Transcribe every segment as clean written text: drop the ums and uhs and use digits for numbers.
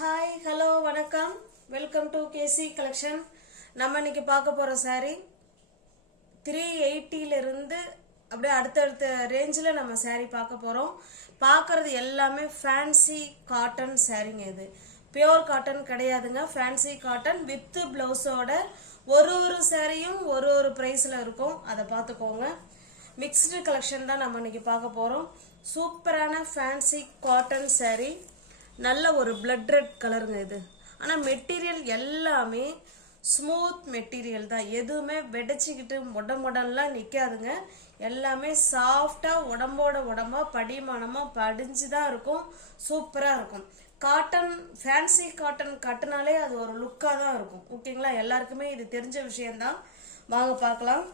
Hi hello வணக்கம் welcome to KC collection. நம்ம இன்னைக்கு பார்க்க போகிற சாரீ 380 இருந்து அப்படியே அடுத்தடுத்த ரேஞ்சில் நம்ம சாரீ பார்க்க போகிறோம். பார்க்குறது எல்லாமே ஃபேன்சி காட்டன் சாரீங்க. இது பியோர் காட்டன் கிடையாதுங்க, ஃபேன்சி காட்டன் வித் ப்ளவுஸோட. ஒரு சாரியும் ஒரு ப்ரைஸில் இருக்கும், அதை பார்த்துக்கோங்க. மிக்ஸ்டு கலெக்ஷன் தான் நம்ம இன்னைக்கு பார்க்க போகிறோம். சூப்பரான ஃபேன்சி காட்டன் சாரீ, நல்ல ஒரு பிளட் ரெட் கலருங்க இது. ஆனால் மெட்டீரியல் எல்லாமே ஸ்மூத் மெட்டீரியல் தான், எதுவுமே வெடிச்சிக்கிட்டு மொடன்லாம் நிற்காதுங்க. எல்லாமே சாஃப்டாக உடம்போட உடம்பா படிமானமாக படிஞ்சு தான் இருக்கும், சூப்பராக இருக்கும். காட்டன் ஃபேன்சி காட்டன் கட்டினாலே அது ஒரு லுக்காக தான் இருக்கும். ஓகேங்களா, எல்லாருக்குமே இது தெரிஞ்ச விஷயம்தான். வாங்க பார்க்கலாம்.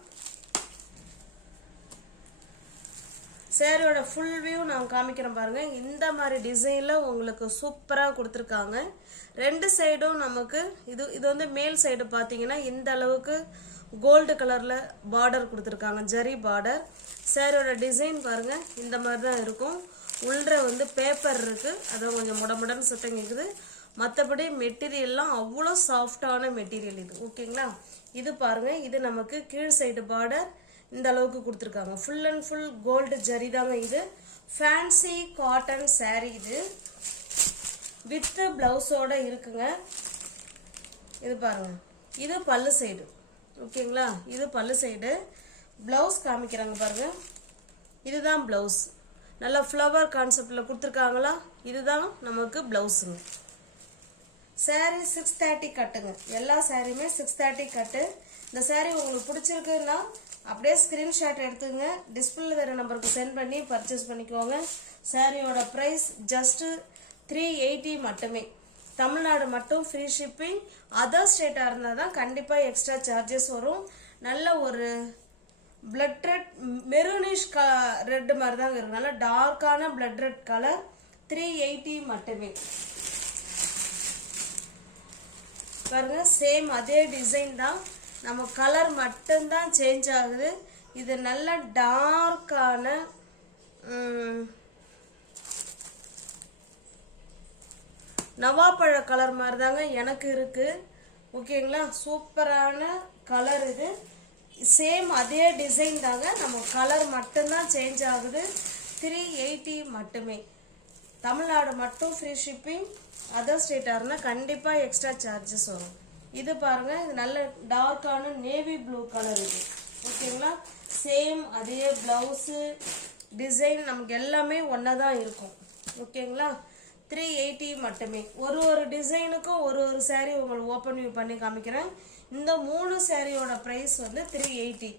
சேரீயோட ஃபுல் வியூ நான் காமிக்கிறேன் பாருங்க. இந்த மாதிரி டிசைனில் உங்களுக்கு சூப்பராக கொடுத்துருக்காங்க. ரெண்டு சைடும் நமக்கு இது வந்து மேல் சைடு பார்த்தீங்கன்னா இந்த அளவுக்கு கோல்டு கலரில் பார்டர் கொடுத்துருக்காங்க, ஜரி பார்டர். சேரீயோட டிசைன் பாருங்க, இந்த மாதிரி தான் இருக்கும். உள்ள வந்து பேப்பர் இருக்குது, அதான் கொஞ்சம் முடமுடன்னு சத்தம் கேட்குது. மற்றபடி மெட்டீரியல்லாம் அவ்வளோ சாஃப்டான மெட்டீரியல் இது. ஓகேங்களா, இது பாருங்க, இது நமக்கு கீழ் சைடு பார்டர் இந்த அளவுக்கு கொடுத்துருக்காங்க. Full and full gold zari தாங்க இது. ஃபேன்சி காட்டன் சாரீ இது, வித் பிளவுஸோட இருக்குங்க. இது பாருங்க, இது பல்லு சைடு. ஓகேங்களா, இது பல்லு சைடு. பிளவுஸ் காமிக்கிறாங்க பாருங்க, இதுதான் பிளவுஸ். நல்லா ஃப்ளவர் கான்செப்டில் கொடுத்துருக்காங்களா, இதுதான் நமக்கு பிளவுஸுங்க. சாரீ 630 கட்டுங்க. எல்லா சாரியுமே 630 கட்டு. இந்த சாரீ உங்களுக்கு பிடிச்சிருக்குன்னா அப்படியே ஸ்கிரீன்ஷாட் எடுத்துங்க, டிஸ்பிளேல வேறு நம்பருக்கு சென்ட் பண்ணி பர்ச்சேஸ் பண்ணிக்கோங்க. சாரியோட ப்ரைஸ் ஜஸ்ட்டு 380 மட்டுமே. தமிழ்நாடு மட்டும் ஃப்ரீ ஷிப்பிங். அதர் ஸ்டேட்டாக இருந்தால் தான் கண்டிப்பாக எக்ஸ்ட்ரா சார்ஜஸ் வரும். நல்ல ஒரு பிளட் ரெட் மெரூனிஷ் ரெட் மாதிரி தாங்க இருக்கும், நல்ல டார்க்கான பிளட் ரெட் கலர். 380 மட்டுமே. பாருங்க, சேம் அதே டிசைன் தான், நம்ம கலர் மட்டும்தான் சேஞ்ச் ஆகுது. இது நல்ல டார்க்கான நவாப்பழ கலர் மாதிரி தாங்க எனக்கு இருக்கு. ஓகேங்களா, சூப்பரான கலர் இது. சேம் அதே டிசைன் தாங்க, நம்ம கலர் மட்டும்தான் சேஞ்ச் ஆகுது. 380 மட்டுமே. தமிழ்நாடு மட்டும் ஃப்ரீ ஷிப்பிங். அதர் ஸ்டேட்டாக இருந்தால் கண்டிப்பாக எக்ஸ்ட்ரா சார்ஜஸ் வரும். இது பாருங்க, இது நல்ல டார்க்கான நேவி ப்ளூ கலர் இது. ஓகேங்களா, சேம் அதே பிளவுஸு டிசைன் நமக்கு எல்லாமே ஒன்றா தான் இருக்கும். ஓகேங்களா, 380 மட்டுமே. ஒரு டிசைனுக்கும் ஒரு சாரீ உங்களுக்கு ஓப்பன் வியூ பண்ணி காமிக்கிறேன். இந்த 3 சாரியோட ப்ரைஸ் வந்து 380.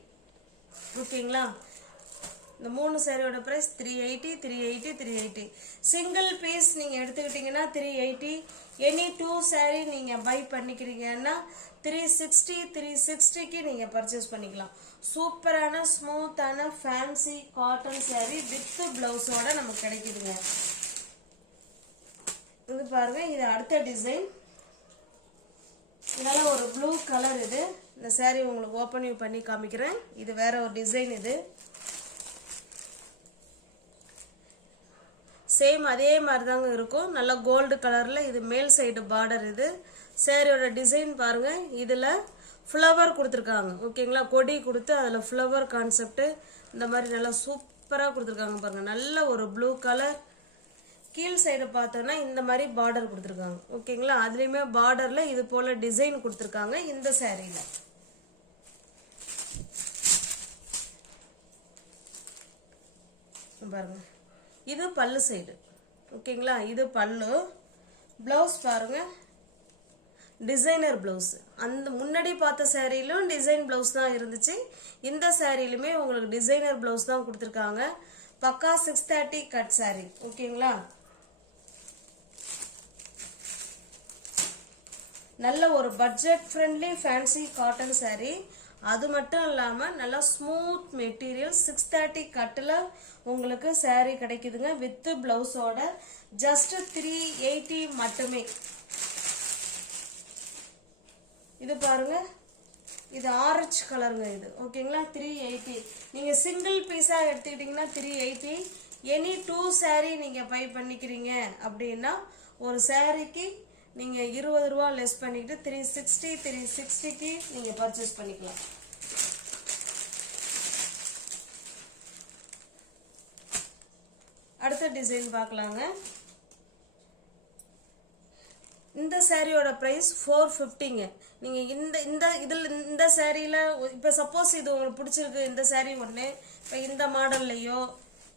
ஓகேங்களா, இந்த 3 சாரியோட ப்ரைஸ் 380. சிங்கிள் பீஸ் நீங்கள் எடுத்துக்கிட்டிங்கன்னா 380. எனி 2 சாரீ நீங்கள் பை பண்ணிக்கிறீங்கன்னா 360க்கு நீங்கள் பர்ச்சேஸ் பண்ணிக்கலாம். சூப்பரான ஸ்மூத்தான ஃபேன்சி காட்டன் சாரீ வித் ப்ளவுஸோட நமக்கு கிடைக்குதுங்க. இது பாருங்க, இது அடுத்த டிசைன். இதனால ஒரு ப்ளூ கலர் இது. இந்த சாரீ உங்களுக்கு ஓப்பன் வியூ பண்ணி காமிக்கிறேன். இது வேற ஒரு டிசைன். இது சேம் அதே மாதிரி தாங்க இருக்கும், நல்ல கோல்டு கலரில். இது மேல் சைடு பார்டர். இது சேரீயோட டிசைன் பாருங்க, இதில் ஃப்ளவர் கொடுத்துருக்காங்க. ஓகேங்களா, கொடி கொடுத்து அதில் ஃப்ளவர் கான்செப்ட் இந்த மாதிரி நல்லா சூப்பராக கொடுத்துருக்காங்க பாருங்க. நல்ல ஒரு ப்ளூ கலர். கீழ் சைடு பார்த்தோன்னா இந்த மாதிரி பார்டர் கொடுத்துருக்காங்க. ஓகேங்களா, அதுலேயுமே பார்டரில் இது போல் டிசைன் கொடுத்துருக்காங்க இந்த சேரீல. பாருங்க, இது பல்லு சைடு. ஓகேங்களா, இது பல்லு. பிளவுஸ் பாருங்க, டிசைனர் பிளவுஸ். அந்த முன்னாடி பார்த்த சாரியிலும் டிசைன் பிளவுஸ் தான் இருந்துச்சு. இந்த சாரியிலுமே உங்களுக்கு டிசைனர் பிளவுஸ் தான் கொடுத்துருக்காங்க. பக்கா 630 கட் சாரி. ஓகேங்களா, நல்ல ஒரு budget friendly fancy cotton sorry. அது மட்டும் இல்லாமல் நல்லா ஸ்மூத் மெட்டீரியல். 630 கட்டில் உங்களுக்கு சாரீ கிடைக்குதுங்க வித் பிளவுஸோட. ஜஸ்ட் 380 மட்டுமே. இது பாருங்க, இது ஆரஞ்சு கலருங்க இது. ஓகேங்களா, 380. நீங்கள் சிங்கிள் பீஸாக எடுத்துக்கிட்டிங்கன்னா 380. எனி 2 சாரீ நீங்கள் பை பண்ணிக்கிறீங்க அப்படின்னா ஒரு சாரீக்கு நீங்கள் 20 ரூபா லெஸ் பண்ணிக்கிட்டு 360க்கு நீங்கள் பர்ச்சேஸ் பண்ணிக்கலாம். அடுத்த டிசைன் பார்க்கலாங்க. இந்த சாரியோட ப்ரைஸ் 450ங்க. நீங்கள் இந்த சாரியில் இப்போ சப்போஸ் இது உங்களுக்கு பிடிச்சிருக்கு, இந்த சாரி ஒன்று இப்போ இந்த மாடல்லையோ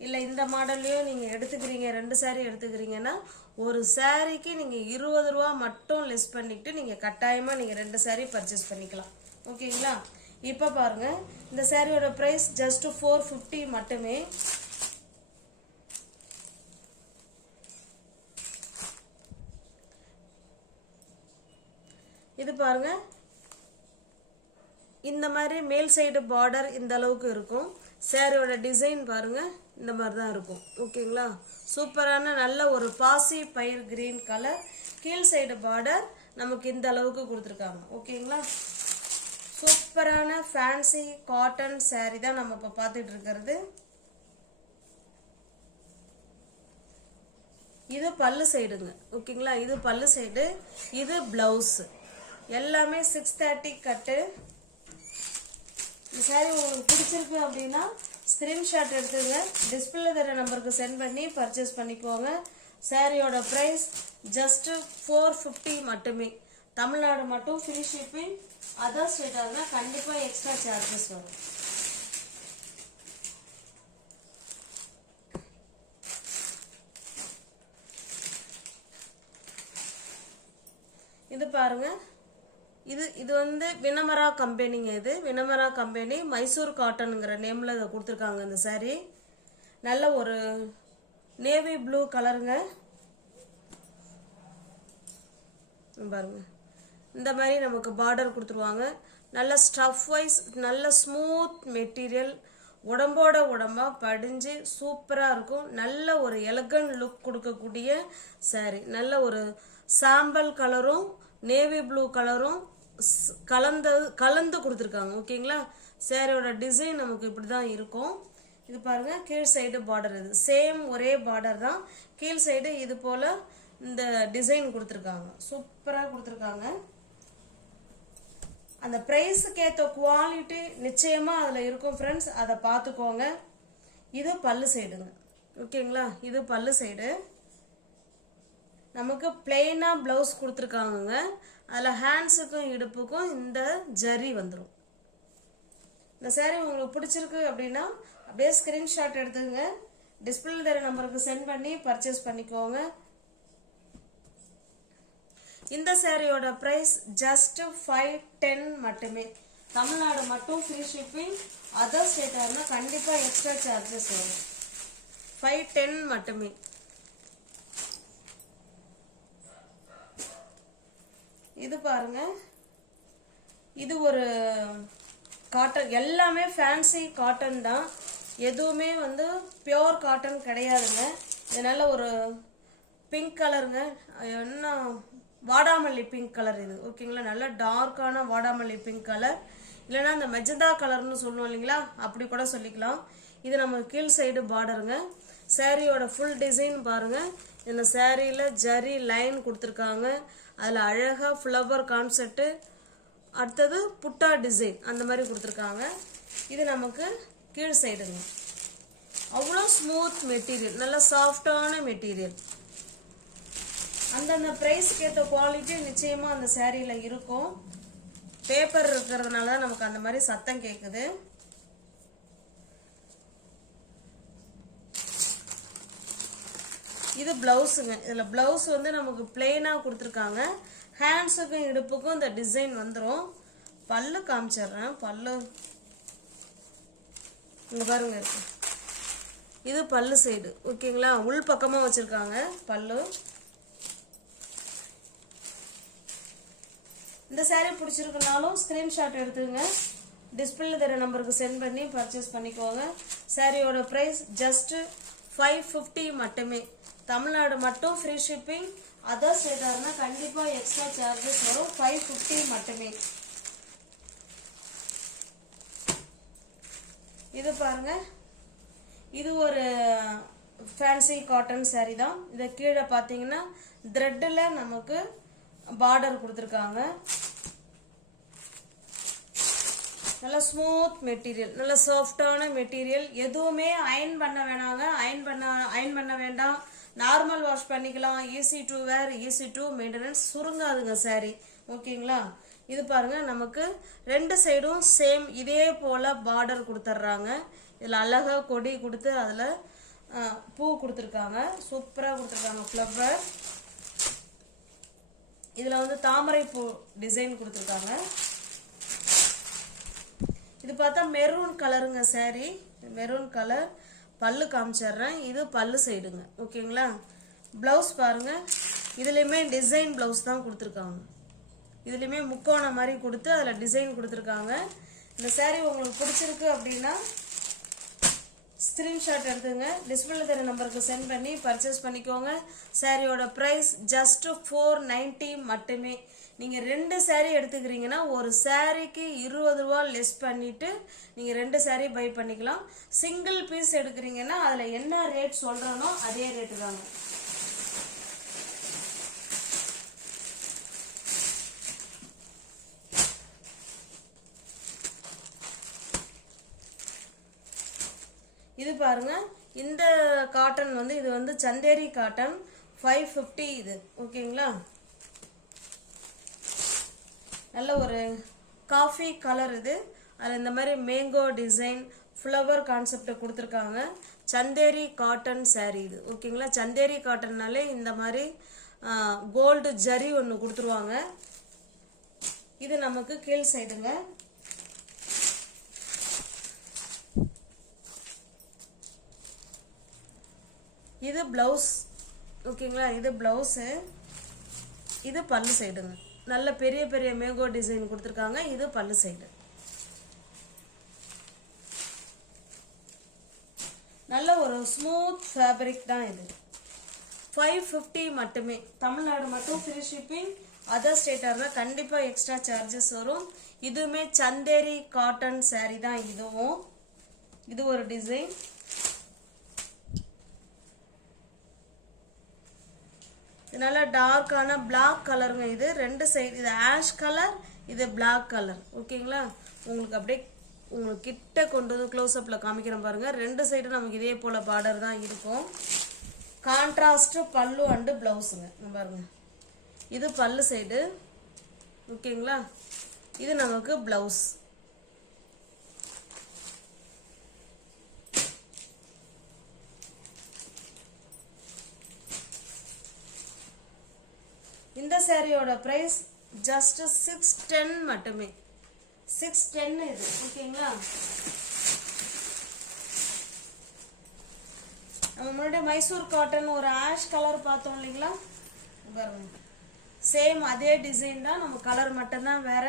இல்லை இந்த மாடல்லையோ நீங்கள் எடுத்துக்கிறீங்க, 2 சாரி எடுத்துக்கிறீங்கன்னா ஒரு சாரிக்கு நீங்கள் 20 ரூபா மட்டும் லெஸ் பண்ணிக்கிட்டு நீங்கள் கட்டாயமாக நீங்கள் 2 சாரி பர்ச்சேஸ் பண்ணிக்கலாம். ஓகேங்களா? இப்போ பாருங்கள், இந்த சாரியோட ப்ரைஸ் ஜஸ்ட் 450 மட்டுமே. இது பாருங்க, இந்த மாதிரி மேல் சைடு பார்டர் இந்த அளவுக்கு இருக்கும். சாரியோட டிசைன் பாருங்க, இந்த மாதிரி தான் இருக்கும். ஓகேங்களா? சூப்பரான நல்ல ஒரு பாசி பயிர் கிரீன் கலர். கீழ் சைடு பார்டர் நமக்கு இந்த அளவுக்கு கொடுத்துருக்காங்க. ஓகேங்களா? சூப்பரான ஃபேன்சி காட்டன் சாரி தான் நம்ம இப்போ பார்த்துட்டு இருக்கிறது. இது பல்லு சைடுங்க. ஓகேங்களா? இது பல்லு சைடு, இது பிளவுஸ். எல்லாமே 630 கட்டு. இந்த சாரி உங்களுக்கு பிடிச்சிருக்கு அப்படின்னா ஸ்கிரீன்ஷாட் எடுத்துங்க, டிஸ்பிளே தர நம்பருக்கு சென்ட் பண்ணி பர்ச்சேஸ் பண்ணிக்கோங்க. சாரியோட ப்ரைஸ் ஜஸ்ட் 450 மட்டுமே. தமிழ்நாடு மட்டும் ஃப்ரீ ஷிப்பிங். அதர் ஸ்டேட்டாக இருந்தால் கண்டிப்பாக எக்ஸ்ட்ரா சார்ஜஸ் வரும். இது பாருங்க, இது வந்து வினமரா கம்பெனிங்க. இது வினமரா கம்பெனி மைசூர் காட்டனுங்கிற நேமில் இதை கொடுத்துருக்காங்க. இந்த சாரீ நல்ல ஒரு நேவி ப்ளூ கலருங்க. பாருங்க, இந்த மாதிரி நமக்கு பார்டர் கொடுத்துருவாங்க. நல்ல ஸ்டஃப் வைஸ் நல்ல ஸ்மூத் மெட்டீரியல், உடம்போட உடம்பா படிஞ்சு சூப்பராக இருக்கும். நல்ல ஒரு எலகன்ட் லுக் கொடுக்கக்கூடிய சாரீ. நல்ல ஒரு சாம்பல் கலரும் நேவி ப்ளூ கலரும் கலந்து கொடுத்துருக்காங்க. ஓகேங்களா? சாரியோட டிசைன் நமக்கு இப்படி தான் இருக்கும். இது பாருங்க, கீழ் சைடு பார்டர். இது சேம் ஒரே பார்டர் தான். கீழ் சைடு இது போல இந்த டிசைன் கொடுத்துருக்காங்க. சூப்பராக கொடுத்துருக்காங்க. அந்த ப்ரைஸுக்கு ஏற்ற குவாலிட்டி நிச்சயமாக அதில் இருக்கும் ஃப்ரெண்ட்ஸ், அதை பார்த்துக்கோங்க. இது பல்லு சைடுங்க. ஓகேங்களா? இது பல்லு சைடு. நமக்கு பிளெயினாக ப்ளவுஸ் கொடுத்துருக்காங்க. அதில் ஹேண்ட்ஸுக்கும் இடுப்புக்கும் இந்த ஜரி வந்துடும். இந்த சாரீ உங்களுக்கு பிடிச்சிருக்கு அப்படின்னா அப்படியே ஸ்க்ரீன்ஷாட் எடுத்துங்க, டிஸ்பிளே தர நம்பருக்கு சென்ட் பண்ணி பர்ச்சேஸ் பண்ணிக்கோங்க. இந்த சாரியோட ப்ரைஸ் ஜஸ்ட் 510 மட்டுமே. தமிழ்நாடு மட்டும் ஃப்ரீ ஷிப்பிங். அதர் ஸ்டேட்டாக இருந்தால் கண்டிப்பாக எக்ஸ்ட்ரா சார்ஜஸ் வரும். 510 மட்டுமே. இது பாருங்க, இது ஒரு காட்டன். எல்லாமே ஃபேன்சி காட்டன் தான், எதுவுமே வந்து பியோர் காட்டன் கிடையாதுங்க. இதனால ஒரு பிங்க் கலருங்க, என்ன வாடாமல்லி பிங்க் கலர் இது. ஓகேங்களா? நல்ல டார்க்கான வாடாமல்லி பிங்க் கலர், இல்லைன்னா அந்த மெஜந்தா கலர்னு சொல்லுவோம் இல்லைங்களா, அப்படி கூட சொல்லிக்கலாம். இது நம்ம கீழ் சைடு பார்டருங்க. சாரியோட ஃபுல் டிசைன் பாருங்க. இந்த சாரியில் ஜரி லைன் கொடுத்துருக்காங்க. அதில் அழகாக ஃப்ளவர் கான்செப்ட்டு, அடுத்தது புட்டா டிசைன் அந்த மாதிரி கொடுத்துருக்காங்க. இது நமக்கு கீழ் சைடுங்க. அவ்வளோ ஸ்மூத் மெட்டீரியல், நல்ல சாஃப்டான மெட்டீரியல். அந்தந்த ப்ரைஸ்க்கு ஏற்ற குவாலிட்டி நிச்சயமாக அந்த சாரியில் இருக்கும். பேப்பர் இருக்கிறதுனால தான் நமக்கு அந்த மாதிரி சத்தம் கேட்குது. இது பிளவுஸுங்க. இதில் பிளவுஸ் வந்து நமக்கு பிளெயினாக கொடுத்துருக்காங்க. ஹேண்ட்ஸுக்கும் இடுப்புக்கும் இந்த டிசைன் வந்துடும். பல்லு காமிச்சிடுறேன். பல்லு இங்கே பாருங்க இருக்கு. இது பல்லு சைடு. ஓகேங்களா? உள் பக்கமாக வச்சுருக்காங்க பல்லு. இந்த சாரீ பிடிச்சிருக்குனாலும் ஸ்க்ரீன்ஷாட் எடுத்துங்க, டிஸ்பிளே தர நம்பருக்கு சென்ட் பண்ணி பர்ச்சேஸ் பண்ணிக்கோங்க. சாரியோட ப்ரைஸ் ஜஸ்ட் 550 மட்டுமே. தமிழ்நாடு மட்டும் ஃப்ரீ ஷிப்பிங். அதர் ஸ்டேட்டாக இருந்தால் கண்டிப்பாக எக்ஸ்ட்ரா சார்ஜஸ் வரும். 550 மட்டுமே. இது பாருங்க, இது ஒரு ஃபேன்சி காட்டன் சாரீ தான். இதை கீழே பார்த்தீங்கன்னா த்ரெட்டில் நமக்கு பார்டர் கொடுத்துருக்காங்க. நல்ல ஸ்மூத் மெட்டீரியல், நல்ல சாஃப்டான மெட்டீரியல். எதுவுமே அயன் பண்ண வேணாங்க, அயன் பண்ண வேண்டாம். நார்மல் வாஷ் பண்ணிக்கலாம். Easy to wear, easy to maintenance. சுருங்காதுங்க சாரி. ஓகேங்களா? இது பாருங்க, நமக்கு ரெண்டு சைடும் சேம் இதே போல பார்டர் கொடுத்துட்றாங்க. இதில் அழகா கொடி கொடுத்து அதில் பூ கொடுத்துருக்காங்க. சூப்பராக கொடுத்துருக்காங்க ஃப்ளவர். இதில் வந்து தாமரை பூ டிசைன் கொடுத்துருக்காங்க. இது பார்த்தா மெரூன் கலருங்க சாரி. Maroon colour. பல்லு காமிச்சிடுறேன். இது பல்லு சைடுங்க. ஓகேங்களா? ப்ளவுஸ் பாருங்க. இதுலேயுமே டிசைன் ப்ளவுஸ் தான் கொடுத்துருக்காங்க. இதுலேயுமே முக்கோணம் மாதிரி கொடுத்து அதில் டிசைன் கொடுத்துருக்காங்க. இந்த சாரி உங்களுக்கு பிடிச்சிருக்கு அப்படின்னா ஸ்க்ரீன்ஷாட் எடுத்துங்க. டிஸ்பிளேல தெரிய நம்பருக்கு சென்ட் பண்ணி பர்ச்சேஸ் பண்ணிக்கோங்க. சாரியோட ப்ரைஸ் ஜஸ்ட் 490 மட்டுமே. நீங்கள் 2 சாரீ எடுத்துக்கிறீங்கன்னா ஒரு சாரீக்கு 20 ரூபா லெஸ் பண்ணிவிட்டு நீங்கள் 2 சாரீ பை பண்ணிக்கலாம். சிங்கிள் பீஸ் எடுக்கிறீங்கன்னா அதில் என்ன ரேட் சொல்கிறனோ அதே ரேட்டு தாங்க. இது பாருங்க, இந்த காட்டன் வந்து இது வந்து சந்தேரி காட்டன் 550 இது. ஓகேங்களா? நல்ல ஒரு காஃபி கலர் இது. அதில் இந்த மாதிரி மேங்கோ டிசைன் ஃப்ளவர் கான்செப்டை கொடுத்துருக்காங்க. சந்தேரி காட்டன் சாரீ இது. ஓகேங்களா? சந்தேரி காட்டன்னாலே இந்த மாதிரி கோல்டு ஜரி ஒன்று கொடுத்துருவாங்க. இது நமக்கு கீழ் சைடுங்க. இது பிளவுஸ். ஓகேங்களா? இது பிளவுஸு. இது பல்லு சைடுங்க. நல்ல பெரிய பெரிய மேங்கோ டிசைன் கொடுத்துருக்காங்க. இது பல்லு சைடு. நல்ல ஒரு ஸ்மூத் ஃபேப்ரிக் தான் இது. 550 மட்டுமே. தமிழ்நாடு மட்டும் ஃப்ரீ ஷிப்பிங். அதர் ஸ்டேட்டாக இருந்தால் கண்டிப்பாக எக்ஸ்ட்ரா சார்ஜஸ் வரும். இதுவுமே சந்தேரி காட்டன் சாரீ தான் இதுவும். இது ஒரு டிசைன். நல்ல டார்க்கான பிளாக் கலருங்க. இது ரெண்டு சைடு. இது ஆஷ் கலர், இது பிளாக் கலர். ஓகேங்களா? உங்களுக்கு அப்படியே உங்களுக்கு கிட்ட கொண்டு வந்து க்ளோஸ்அப்பில் காமிக்கிறேன் பாருங்க. ரெண்டு சைடு நமக்கு இதே போல் பார்டர் தான் இருக்கும். கான்ட்ராஸ்ட் பல்லு அண்டு ப்ளவுஸுங்க. பாருங்க, இது பல்லு சைடு. ஓகேங்களா? இது நமக்கு ப்ளவுஸ். இந்த சாரியோட பிரைஸ் ஜஸ்ட் 610 மட்டுமே. 610 இது. ஓகேங்களா? நம்ம முன்னாடி மைசூர் காட்டன் ஒரு ஆஷ் கலர் பார்த்தோம் இல்லைங்களா? பாருங்க, சேம் அதே டிசைன் தான். நம்ம கலர் மட்டும்தான் வேற.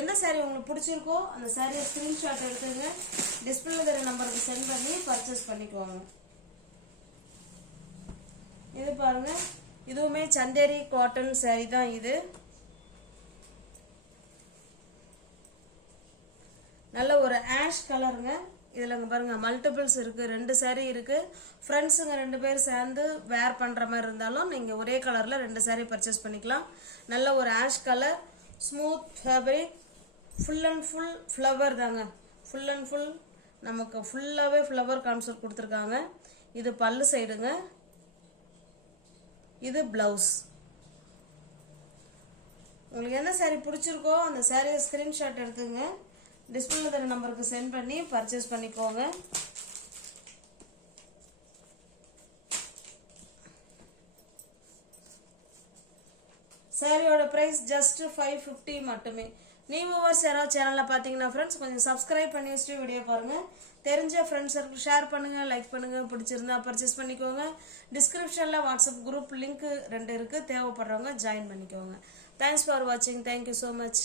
எந்த சாரி உங்களுக்கு பிடிச்சிருக்கோ அந்த சாரியை ஸ்கிரீன்ஷாட் எடுத்துங்க. டிஸ்பிளேல தெரிய நம்பருக்கு சென்ட் பண்ணி பர்ச்சேஸ் பண்ணிக்குவாங்க. இது பாருங்க, இதுவுமே சந்தேரி காட்டன் சாரி தான் இது. நல்ல ஒரு ஆஷ் கலருங்க. இதில் பாருங்க மல்டிபிள்ஸ் இருக்கு. 2 சாரி இருக்கு. ஃப்ரெண்ட்ஸுங்க 2 பேர் சேர்ந்து வேர் பண்ற மாதிரி இருந்தாலும் நீங்க ஒரே கலர்ல 2 சாரி பர்ச்சேஸ் பண்ணிக்கலாம். நல்ல ஒரு ash colour, smooth fabric, full and full flower தாங்க. ஃபுல் அண்ட் ஃபுல் நமக்கு ஃபுல்லாவே ஃப்ளவர் கான்செப்ட் கொடுத்துருக்காங்க. இது பல்லு சைடுங்க. இது பிளவுஸ். உங்களுக்கு எந்த சாரி பிடிச்சிருக்கோ அந்த சாரியை ஸ்கிரீன்ஷாட் எடுத்துங்க. டிஸ்பிளேல தர நம்பருக்கு சென்ட் பண்ணி பர்ச்சேஸ் பண்ணிக்கோங்க. சாரியோட பிரைஸ் ஜஸ்ட் 550 மட்டுமே. நியூவர்ஸ் யாராவது சேனல்ல பாத்தீங்கன்னா ஃப்ரெண்ட்ஸ் கொஞ்சம் சப்ஸ்கிரைப் பண்ணி வச்சுட்டு வீடியோ பாருங்க. தெரிஞ்ச ஃப்ரெண்ட்ஸுக்கு ஷேர் பண்ணுங்க, லைக் பண்ணுங்க. பிடிச்சிருந்தா பர்ச்சேஸ் பண்ணிக்கோங்க. டிஸ்கிரிப்ஷன்ல வாட்ஸ்அப் குரூப் லிங்க் 2 இருக்கு. தேவைப்படுறவங்க ஜாயின் பண்ணிக்கோங்க. தேங்க்ஸ் ஃபார் வாட்சிங். Thank you so much.